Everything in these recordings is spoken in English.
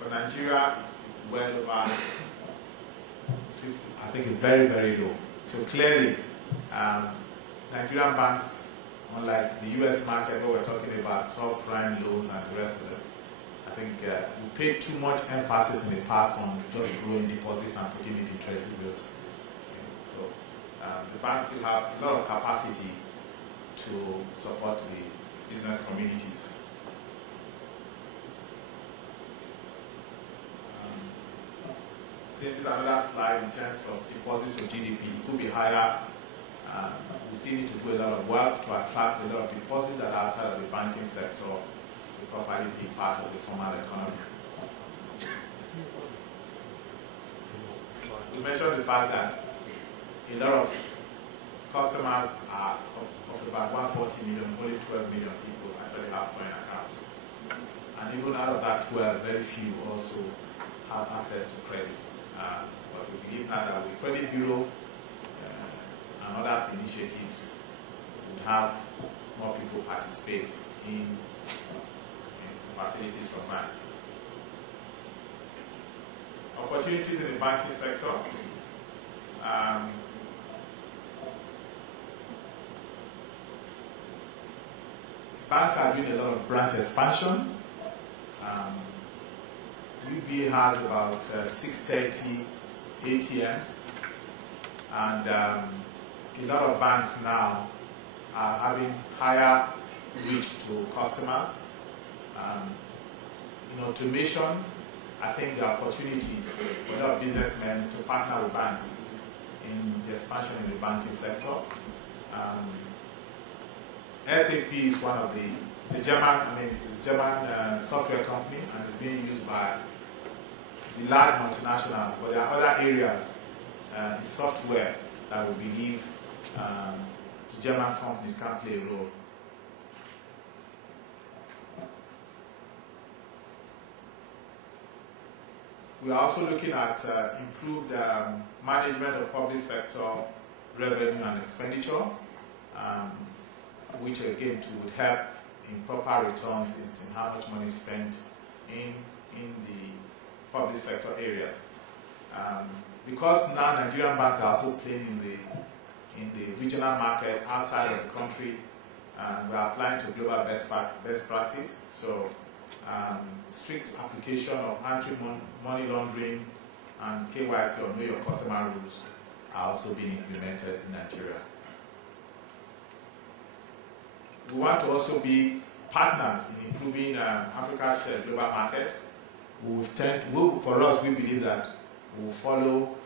for Nigeria, it's well over 50. I think it's very, very low. So clearly, Nigerian banks, unlike the US market where we're talking about subprime loans and the rest of them, I think we paid too much emphasis in the past on just growing deposits and putting it in treasury bills. So the banks still have a lot of capacity to support the business communities. This is another slide in terms of deposits to GDP. It could be higher. We still need to do a lot of work to attract a lot of deposits that are outside of the banking sector to properly be part of the formal economy. We mentioned the fact that a lot of customers are of about 140 million, only 12 million people actually have coin accounts. And even out of that 12, very few also have access to credit. But we believe now that with Credit Bureau and other initiatives, would have more people participate in facilities from banks. Opportunities in the banking sector. Banks are doing a lot of branch expansion. UBA has about 630 ATMs, and a lot of banks now are having higher reach to customers. In automation, I think there are opportunities for a lot of businessmen to partner with banks in the expansion in the banking sector. SAP is one of it's a German software company, and it's being used by the large multinationals, but there are other areas in software that we believe the German companies can play a role. We are also looking at improved management of public sector revenue and expenditure, which again would help in proper returns in how much money is spent in the public sector areas. Because now Nigerian banks are also playing in the regional market outside of the country, we are applying to global best practice. So strict application of anti-money laundering and KYC or Know Your Customer rules are also being implemented in Nigeria. We want to also be partners in improving Africa's global market. For us, we believe that we will follow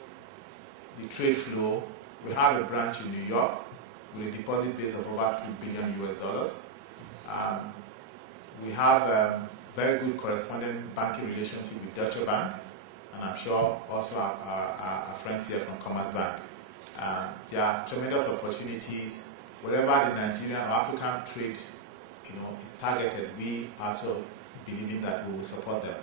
the trade flow. We have a branch in New York with a deposit base of over $2 billion US. We have very good corresponding banking relationship with Deutsche Bank, and I'm sure also our friends here from Commerzbank. There are tremendous opportunities wherever the Nigerian or African trade, is targeted. We also believe that we will support them.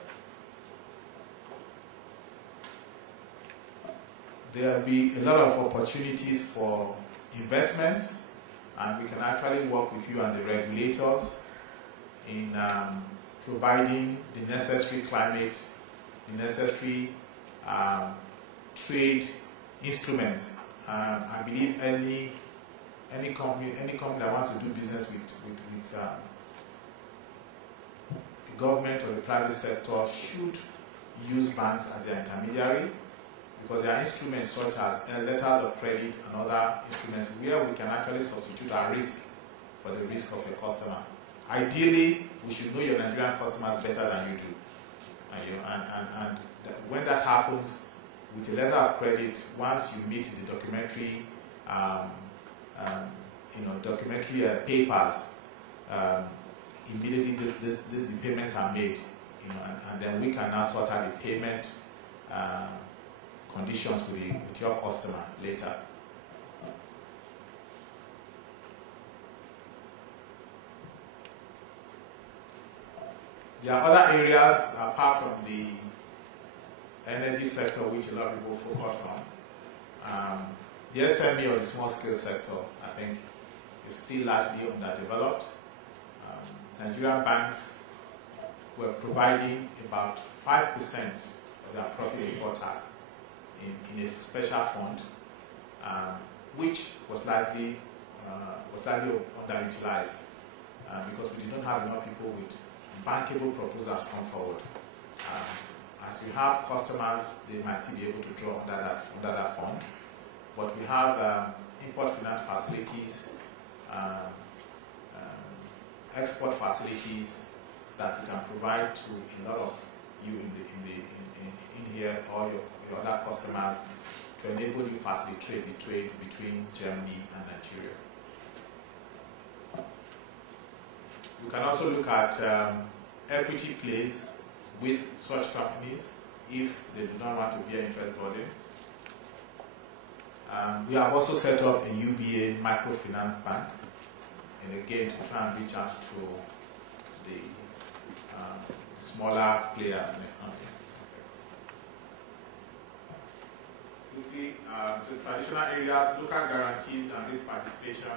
There will be a lot of opportunities for investments, and we can actually work with you and the regulators in providing the necessary climate, the necessary trade instruments. I believe any company that wants to do business with the government or the private sector should use banks as their intermediary, because there are instruments such as letters of credit and other instruments where we can actually substitute our risk for the risk of a customer. Ideally, we should know your Nigerian customers better than you do. And when that happens, with a letter of credit, once you meet the documentary papers, immediately the payments are made, and then we can now sort out the payment conditions with your customer later. There are other areas apart from the energy sector which a lot of people focus on. The SME or the small scale sector, I think, is still largely underdeveloped. Nigerian banks were providing about 5% of their profit before tax in a special fund, which was largely underutilized because we did not have enough people with bankable proposals come forward. As we have customers, they might still be able to draw under that fund, but we have import finance facilities, export facilities that we can provide to a lot of you in here or your other customers to enable you facilitate the trade between Germany and Nigeria. We can also look at equity plays with such companies if they do not want to bear interest burden. We have also set up a UBA microfinance bank, and again to try and reach out to the smaller players in the economy. Quickly, the traditional areas, local guarantees and risk participation.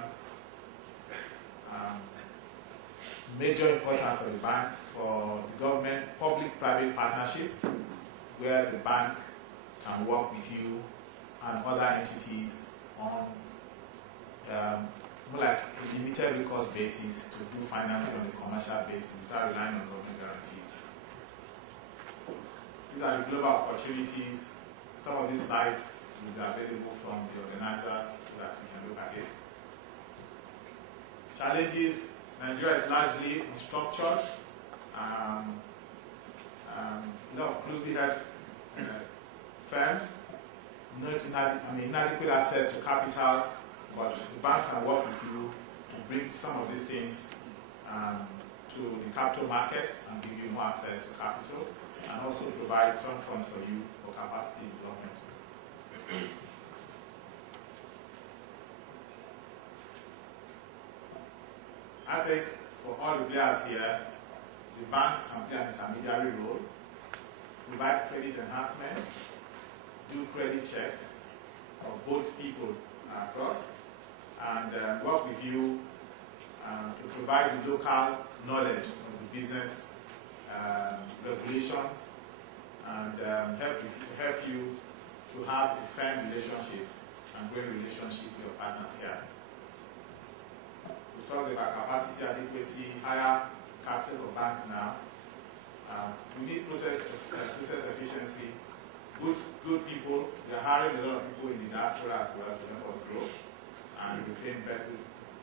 Major importance of the bank for the government, public-private partnership, where the bank can work with you and other entities on more like a limited recourse basis to do financing on a commercial basis without relying on government guarantees. These are the global opportunities. Some of these slides will be available from the organizers so that we can look at it. Challenges: Nigeria is largely unstructured. A lot of closely held firms, inadequate access to capital, but the banks can work with you to bring some of these things to the capital market and give you more access to capital, and also provide some funds for you for capacity development. I think for all the players here, the banks can play an intermediary role, provide credit enhancement, do credit checks of both people across, and work with you to provide the local knowledge of the business regulations, and help you to have a firm relationship and great relationship with your partners here. We talked about capacity adequacy, higher capital for banks now. We need process efficiency, good people. We are hiring a lot of people in the diaspora as well to help us grow, and we're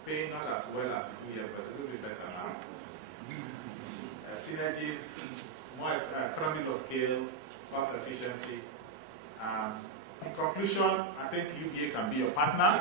paying not as well as we do here, but a little bit better now. Synergies, more economies of scale, cost efficiency. In conclusion, I think UBA can be your partner.